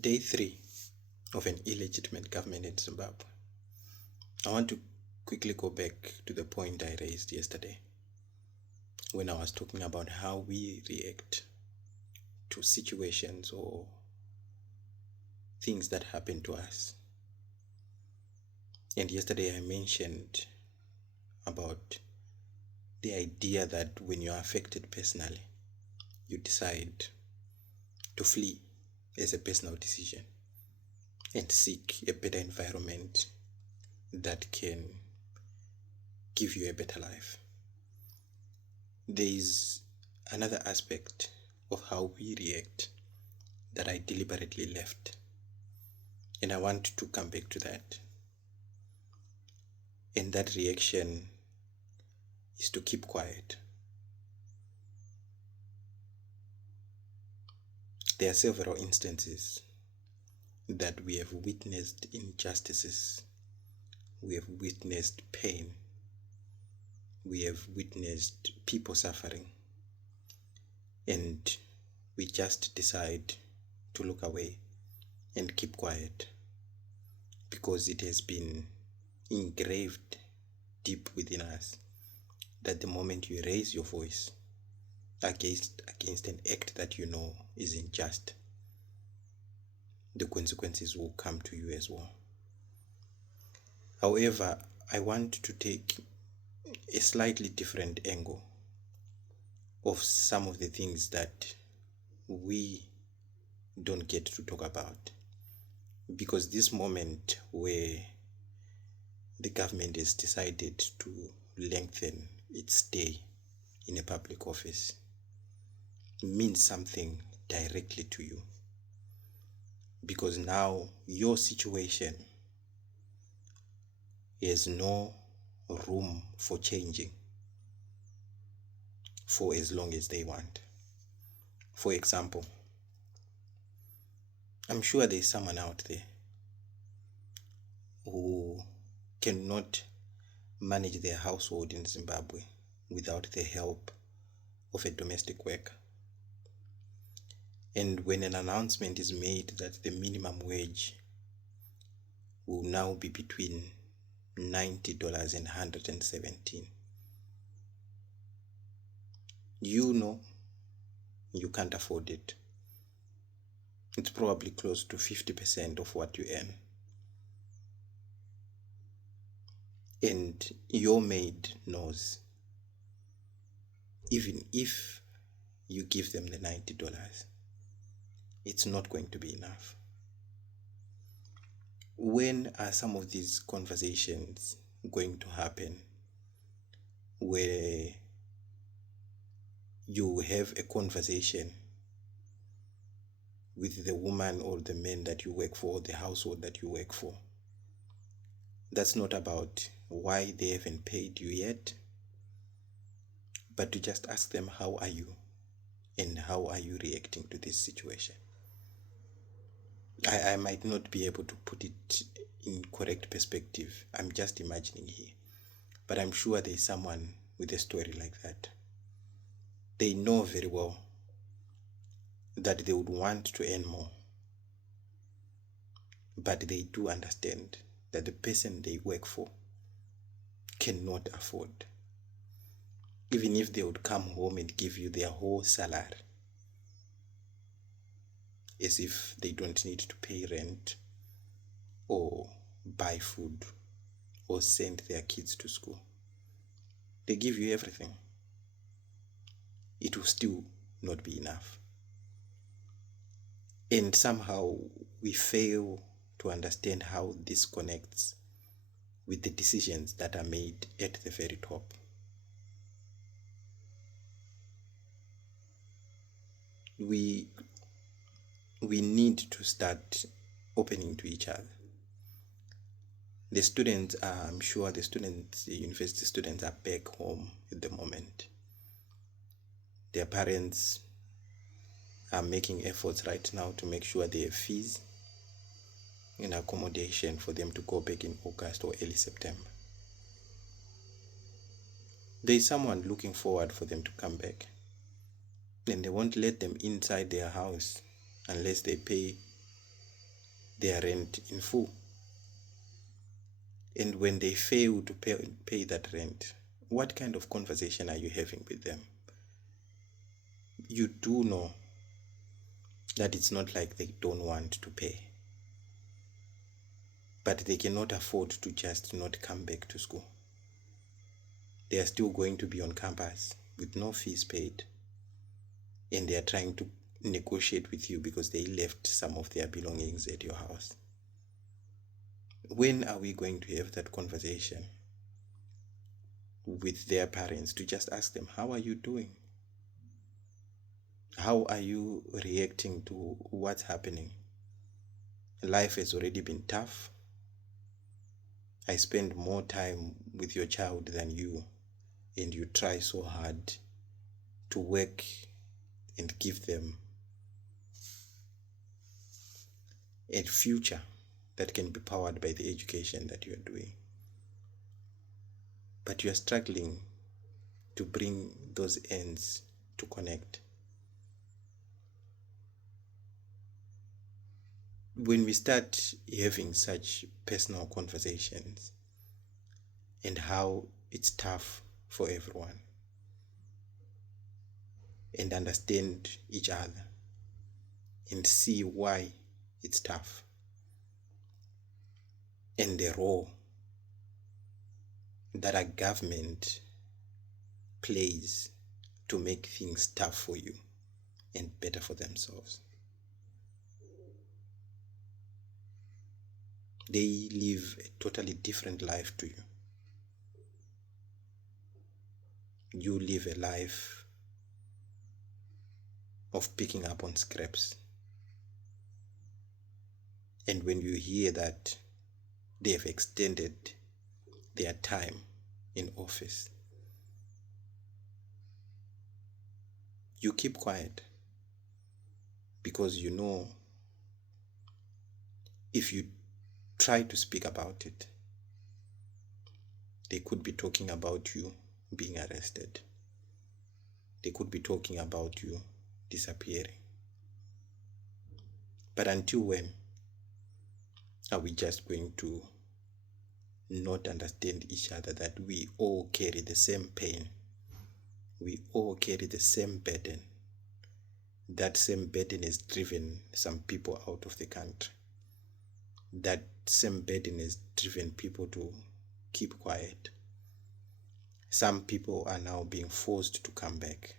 Day 3 of an illegitimate government in Zimbabwe. I want to quickly go back to the point I raised yesterday when I was talking about how we react to situations or things that happen to us. And yesterday I mentioned about the idea that when you're affected personally, you decide to flee as a personal decision and seek a better environment that can give you a better life. There is another aspect of how we react that I deliberately left, and I want to come back to that. And that reaction is to keep quiet. There are several instances that we have witnessed injustices, we have witnessed pain, we have witnessed people suffering, and we just decide to look away and keep quiet because it has been engraved deep within us that the moment you raise your voice against an act that you know is unjust, the consequences will come to you as well. However, I want to take a slightly different angle of some of the things that we don't get to talk about, because this moment where the government has decided to lengthen its stay in a public office means something directly to you, because now your situation has no room for changing for as long as they want. For example, I'm sure there's someone out there who cannot manage their household in Zimbabwe without the help of a domestic worker. And when an announcement is made that the minimum wage will now be between $90 and $117, you know you can't afford it. It's probably close to 50% of what you earn. And your maid knows, even if you give them the $90, it's not going to be enough. When are some of these conversations going to happen where you have a conversation with the woman or the man that you work for, or the household that you work for? That's not about why they haven't paid you yet, but to just ask them, how are you? And how are you reacting to this situation? I might not be able to put it in correct perspective. I'm just imagining here. But I'm sure there's someone with a story like that. They know very well that they would want to earn more, but they do understand that the person they work for cannot afford. Even if they would come home and give you their whole salary, as if they don't need to pay rent or buy food or send their kids to school. They give you everything. It will still not be enough. And somehow we fail to understand how this connects with the decisions that are made at the very top. We need to start opening to each other. The students, I'm sure the university students are back home at the moment. Their parents are making efforts right now to make sure they have fees and accommodation for them to go back in August or early September. There is someone looking forward for them to come back, and they won't let them inside their house unless they pay their rent in full. And when they fail to pay that rent, what kind of conversation are you having with them? You do know that it's not like they don't want to pay, but they cannot afford to just not come back to school. They are still going to be on campus with no fees paid, and they are trying to negotiate with you because they left some of their belongings at your house. When are we going to have that conversation with their parents to just ask them, how are you doing? How are you reacting to what's happening? Life has already been tough. I spend more time with your child than you, and you try so hard to work and give them a future that can be powered by the education that you are doing. But you are struggling to bring those ends to connect. When we start having such personal conversations and how it's tough for everyone, and understand each other and see why it's tough, and the role that a government plays to make things tough for you and better for themselves. They live a totally different life to you. You live a life of picking up on scraps. And when you hear that they have extended their time in office, you keep quiet, because you know if you try to speak about it, they could be talking about you being arrested. They could be talking about you disappearing. But until when are we just going to not understand each other, that we all carry the same pain? We all carry the same burden. That same burden has driven some people out of the country. That same burden has driven people to keep quiet. Some people are now being forced to come back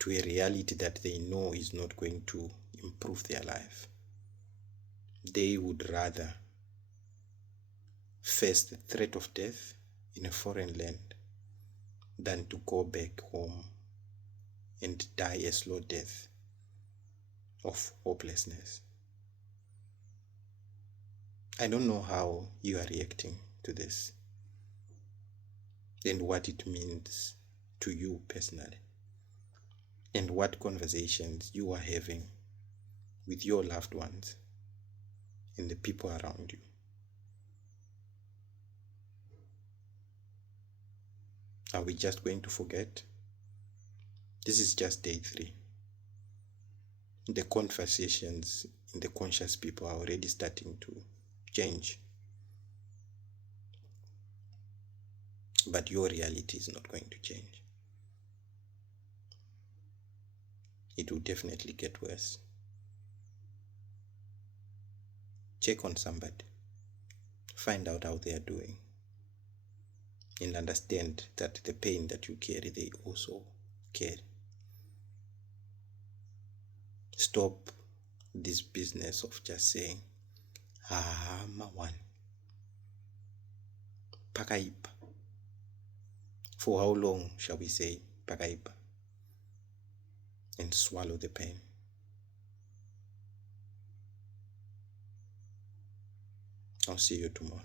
to a reality that they know is not going to improve their life. They would rather face the threat of death in a foreign land than to go back home and die a slow death of hopelessness. I don't know how you are reacting to this and what it means to you personally, and what conversations you are having with your loved ones and the people around you. Are we just going to forget? This is just day 3. The conversations in the conscious people are already starting to change. But your reality is not going to change. It will definitely get worse. Check on somebody. Find out how they are doing. And understand that the pain that you carry, they also carry. Stop this business of just saying, mawan, pakaipa. For how long shall we say pakaipa? And swallow the pain. I'll see you tomorrow.